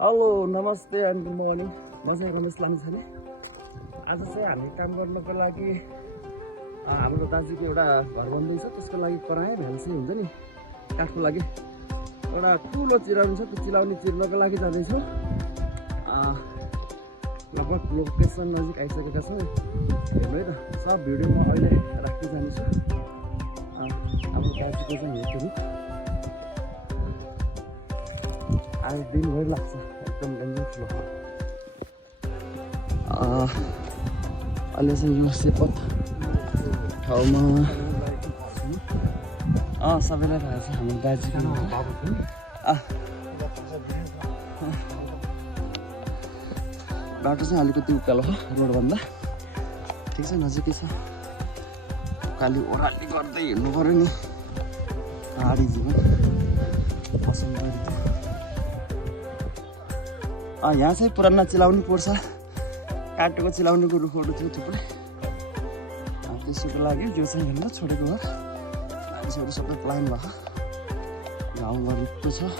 Hello नमस्ते and good morning. म चाहिँ रमेश लामिछाने। आज चाहिँ हामी काम गर्नको लागि हाम्रो दाजुको एउटा घर बन्दैछ, त्यसको लागि कराए भ्याल्सी हुन्छ नि काठको लागि एउटा ठुलो चिराउनु छ। त्यो चिलाउने चिर्नको लागि जाँदैछौँ। लगभग लोकेसन नजिक आइसकेका छौँ। हेर्नु है त, सब भिडियो म अहिले राख्दै जानेछु। हाम्रो दाजुको चाहिँ हेर्छु आज दिनभरि लाग्छ, एकदम डेन्जर ठुलो। अहिले चाहिँ यो सेपथ ठाउँमा सबैलाई थाहा छ हाम्रो दाजुको बाटो चाहिँ अलिकति उकालो हो रोडभन्दा, ठिक छ नजिकै छ। उकाली ओह्राली गर्दै हिँड्नु पऱ्यो नि, पहाडी जीवन पसन्द गरेको। यहाँ चाहिँ पुराना चिलाउनु पर्छ, काटेको चिलाउनेको रुखहरू थियो थुप्रै। त्यसको लागि यो चाहिँ हेर्नु छोडेको घर, मान्छेहरू सबै प्लान भएको गाउँमा रित्तो छ।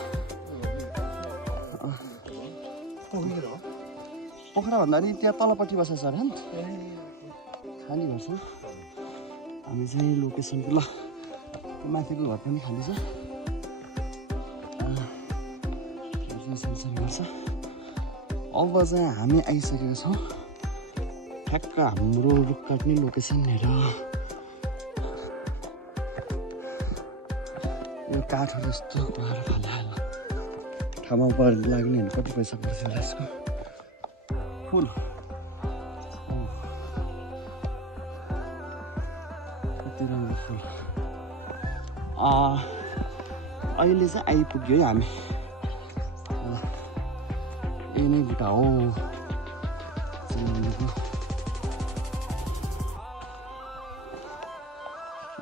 पोखरा भन्दाखेरि त्यहाँ तलपट्टि बसेको छ अरे नि, खाली घर छ। हामी चाहिँ लोकेसनको ल माथिको घर पनि खाली छ, गर्छ। अब चाहिँ हामी आइसकेको छौँ ठ्याक्क हाम्रो रुख काट्ने लोकेसन हेर। यो काठहरू यस्तो कुहाएर फाल्यो ठाउँमा लाग्ने भने कति पैसा पर्छ होला यसको। फुल कति राम्रो फुल। अहिले चाहिँ आइपुग्यो है हामी। यही नै बुट्टा हो चिलाउनेको।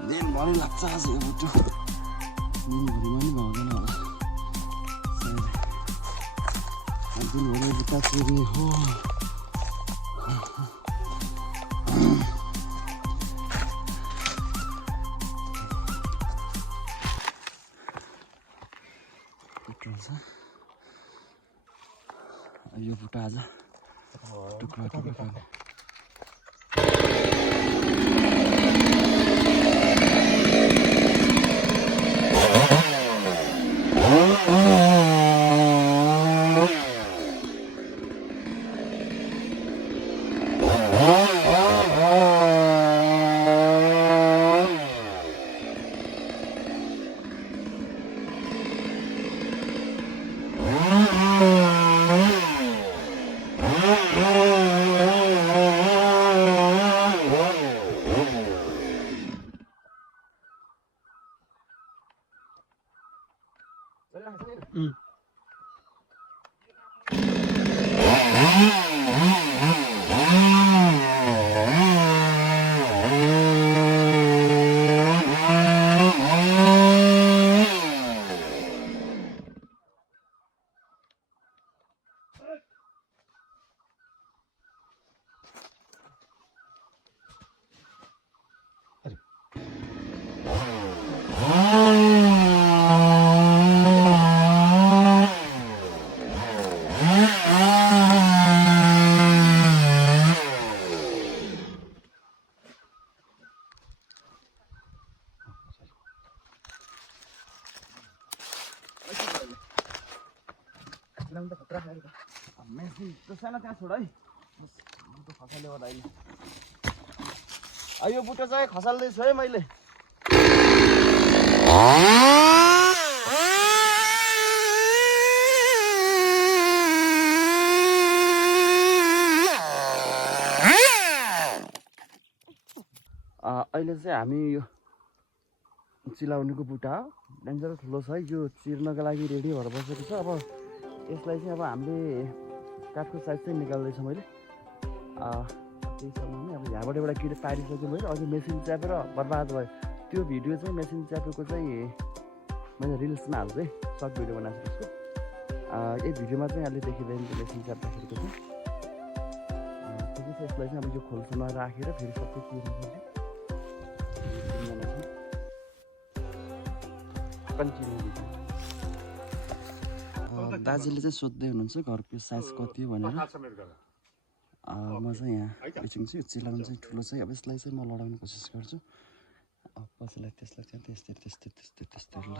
दिनभरि लाग्छ आज यो बुट्टो, दिनभरिमा नि भउँदैन होला सायद। दिनभरि बुट्टा चिर्ने हो। यो बुट्टा आज टुक्रा टुक्रा मेसिन त सानो त्यहाँ छोड है। खसाल्यो होला अहिले। यो बुट्टो चाहिँ खसाल्दैछु है मैले। अहिले चाहिँ हामी यो चिलाउनेको बुट्टा हो, डेन्जर ठुलो छ है। यो चिर्नको लागि रेडी भएर बसेको छ। अब यसलाई चाहिँ अब हामीले काठको साइज चाहिँ निकाल्दैछौँ मैले। त्यही समयमा अब यहाँबाट एउटा किट पारिसक्यो मैले, अझै मेसिन च्यापेर बर्बाद भयो। त्यो भिडियो चाहिँ मेसिन च्यापेको चाहिँ मैले रिल्समा हाल्छु है, सर्ट भिडियो बनाएको छु त्यसको। यही भिडियोमा चाहिँ अहिले देखिँदैन त्यो मेसिन च्याप्दाखेरिको चाहिँ। ठिकै छ, यसलाई चाहिँ अब यो खोल्सामा राखेर फेरि सबै चिर्नुपर्छ। दाजुले चाहिँ सोध्दै हुनुहुन्छ घरको साइज कति हो भनेर। म चाहिँ यहाँ एकछिन छु, चिलाउनु चाहिँ ठुलो छ। अब यसलाई चाहिँ म लडाउने कोसिस गर्छु। अब पछिलाई त्यसलाई चाहिँ त्यस्तै ल।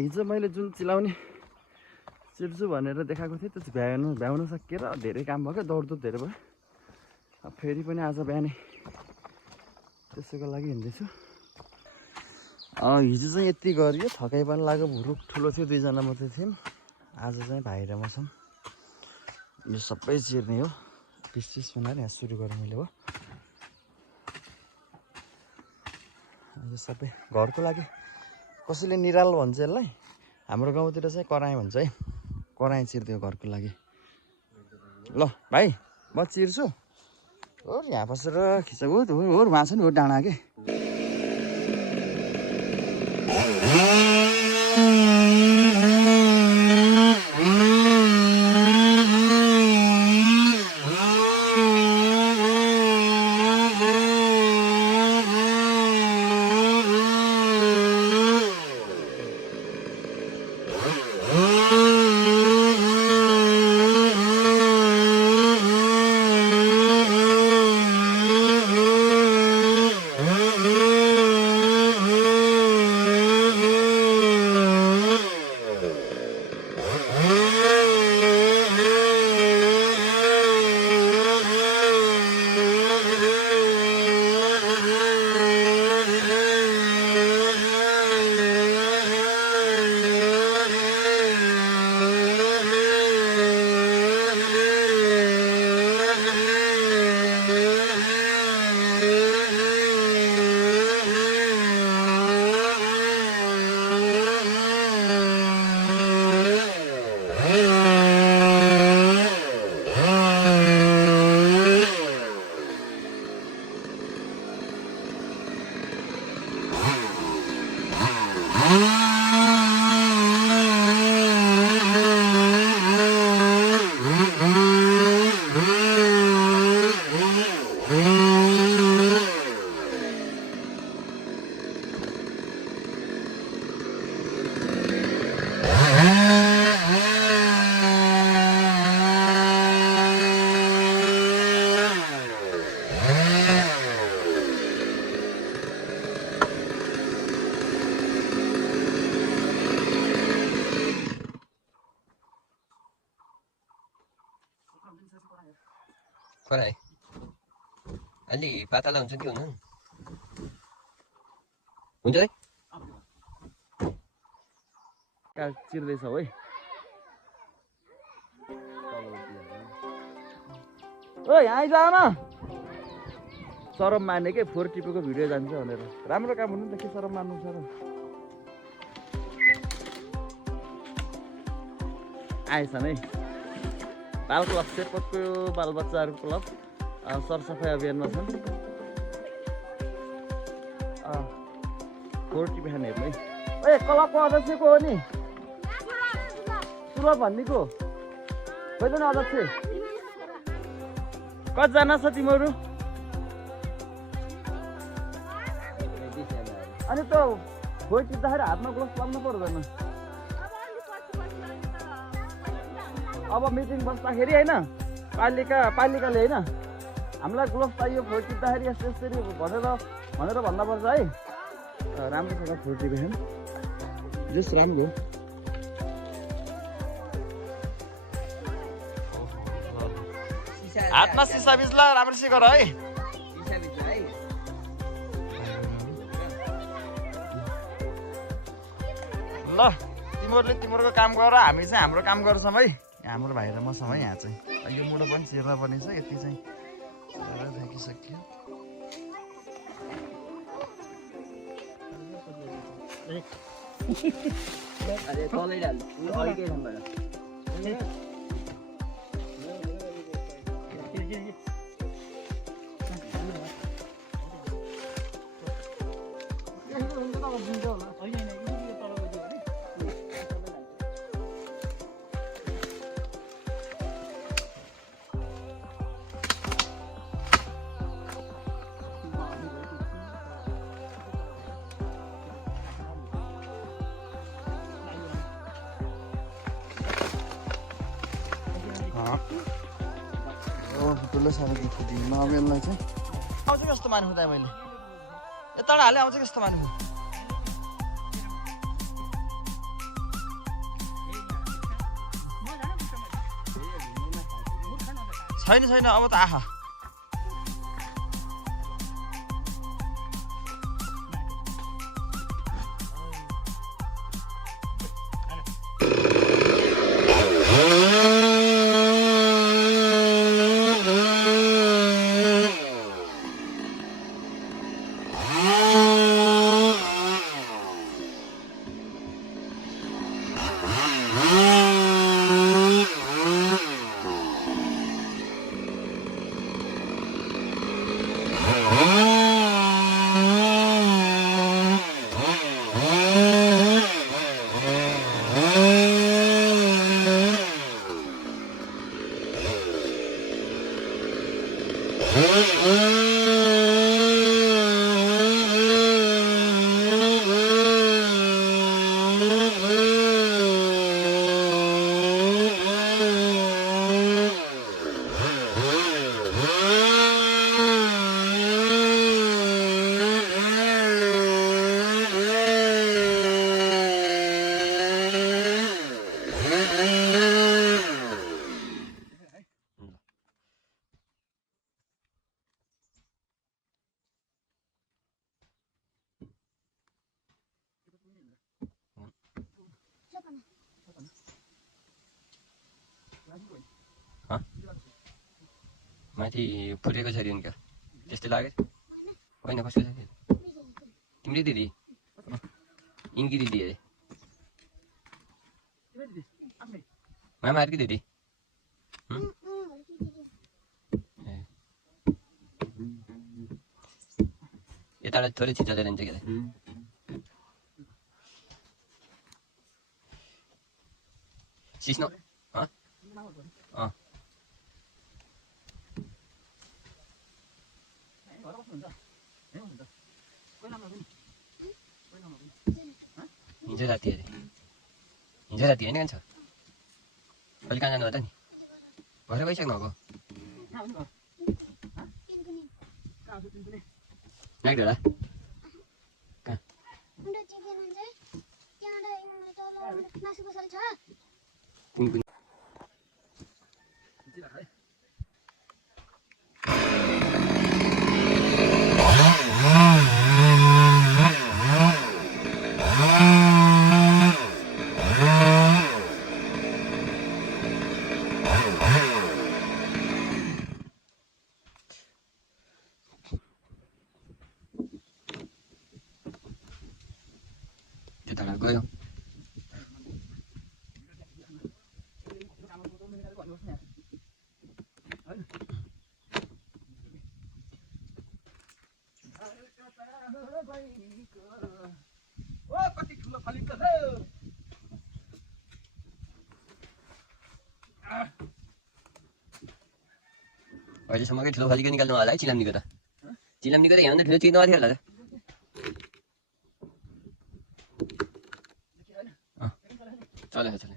हिजो मैले जुन चिलाउने चिर्छु भनेर देखाएको थिएँ त्यो चाहिँ भ्याउन सकिएर धेरै काम भयो क्या, दौडदौड धेरै भयो। अब फेरि पनि आज बिहानै त्यसैको लागि हिँड्दैछु। हिजो चाहिँ यति गरियो, थकाइ पनि लाग्यो, भुरुक ठुलो थियो, 2जना मात्रै थियौँ। आज चाहिँ भाइ र म छौँ। यो सबै चिर्ने हो, 20 बनाएर यहाँ सुरु गरेँ मैले हो। यो सबै घरको लागि, कसैले निराल भन्छ यसलाई, हाम्रो गाउँतिर चाहिँ कराई भन्छ है। कराई चिर्दियो घरको लागि। ल भाइ म चिर्छु। हो यहाँ बसेर खिच हो उहाँ छ नि, हो डाँडा के। Korai. Ali patah lang sendiri na. Unjai? काट चिर्दैछ है। ओ यहाँ आइजाऊ न, सरम मार्ने के फोहोर टिपेको भिडियो जान्छ भनेर। राम्रो काम हुनु नि त, के सरम मार्नु छ र। आएछन् है बाल क्लब शेरपतको बालबच्चाहरूको क्लब सरसफाइ अभियानमा छन्। फोर्टी बिहान हेर्नु है ए क्लबको अध्यक्ष को हो नि सुलभ भन्नेको खोइदैन अध्यक्ष कतिजना छ तिमीहरू अनि त खोइ टिप्दाखेरि हातमा ग्लोभ्स लाउनु पर्दैन अब मिटिङ बस्दाखेरि होइन पालिकाले होइन हामीलाई ग्लोभ्स चाहियो फोर टिप्दाखेरि यसरी भनेर भन्दा पर्छ है राम्रोसँग फोर टिपेन जस राम्रो हातमा सिसा बिज्ला राम्रोसँग गर है ल तिमीहरूले तिमीहरूको काम गर हामी चाहिँ हाम्रो काम गर्छौँ है हाम्रो भाइ र मसँग यहाँ चाहिँ यो मुढो पनि चिर्न पर्ने छ यति चाहिँ थाकिसक्यो ठुलो साह्रो दुःख दिनु नमेललाई चाहिँ आउँछ कस्तो मानु हुँदा मैले यताबाट हाले आउँछ कस्तो मानु छैन अब त आहा माथि फुटेको छ अरे उनका त्यस्तै लाग्यो होइन कसको छ तिम्रै दिदी यिनकी दिदी अरे मामाहरूकी दिदी यताबाट थोरै छिचोलेर हुन्छ क्या सिस्नो हिजो राति अरे हिजो राति होइन छ अहिले कहाँ जानु हो त नि भरे गइसक्नु भएको नाइटोला कहाँ कुन कुन त्यता गयो अहिलेसम्मकै ठुलो खलीको निकाल्नु होला है चिलाम्नीको त चिलाम्नीको त यहाँ ठुलो चिक्नु माथि होला त चले चले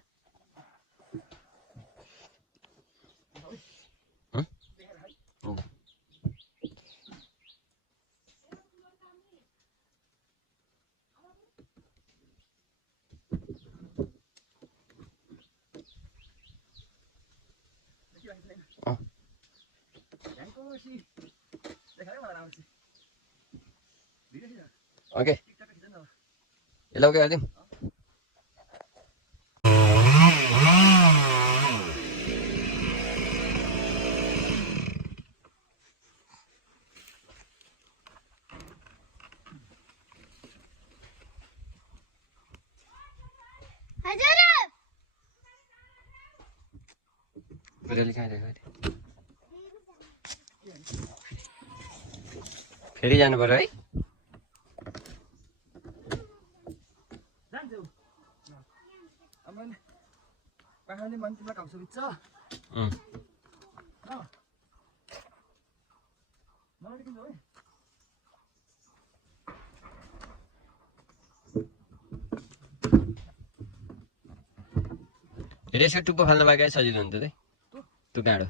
ओके यसलाई ओके गरिदिउँ फेरि जानु पर्यो है पाखाले मान्छेलाई घाउसो बिच्छ यसको टुप्पो फाल्नु बाँकी सजिलो हुन्छ त त्यो गाडो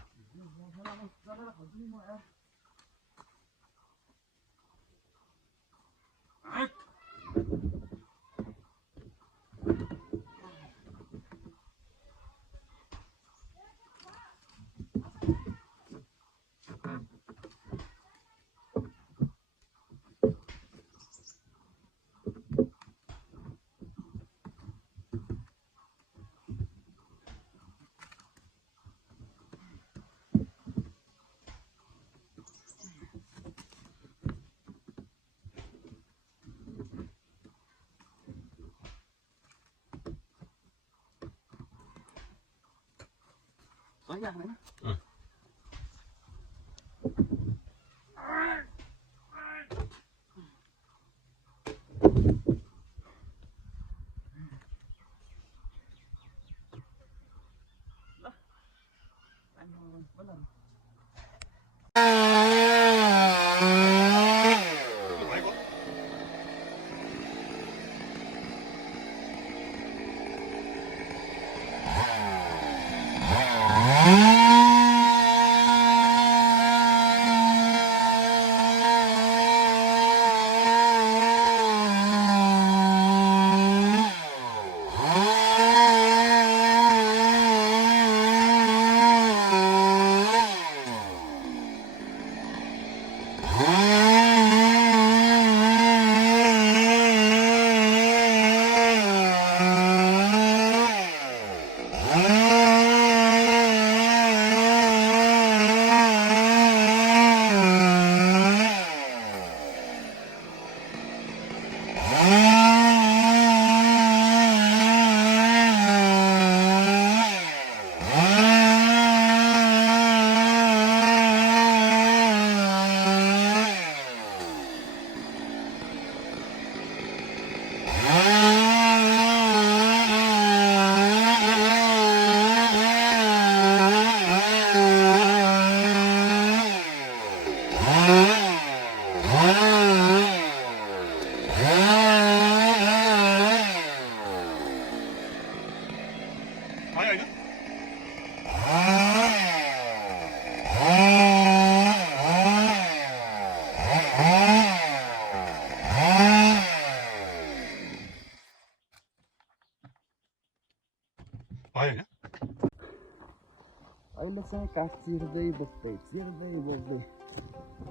अहिले चाहिँ काठ चिर्दै बोक्दै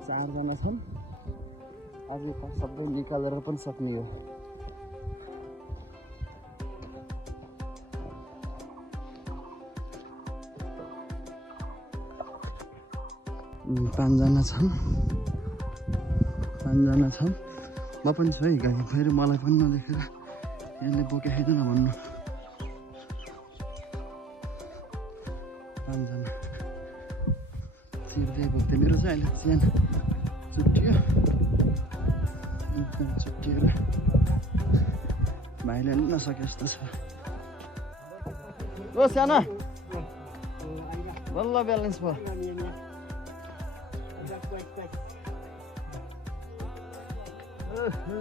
चारजना छन् आज काठ सबै निकालेर पनि सक्ने हो पाँचजना छन् म पनि छु है गाडी फेरि मलाई पनि नदेखेर यसले बोकेन भन्नु पाँचजना चिर्दै बोक्दै मेरो चाहिँ अहिले च्यान चुट्टियो एकदम चुट्टिएर भाइले पनि नसके जस्तो छ ओ साना बल्ल ब्यालेन्स भयो ओहो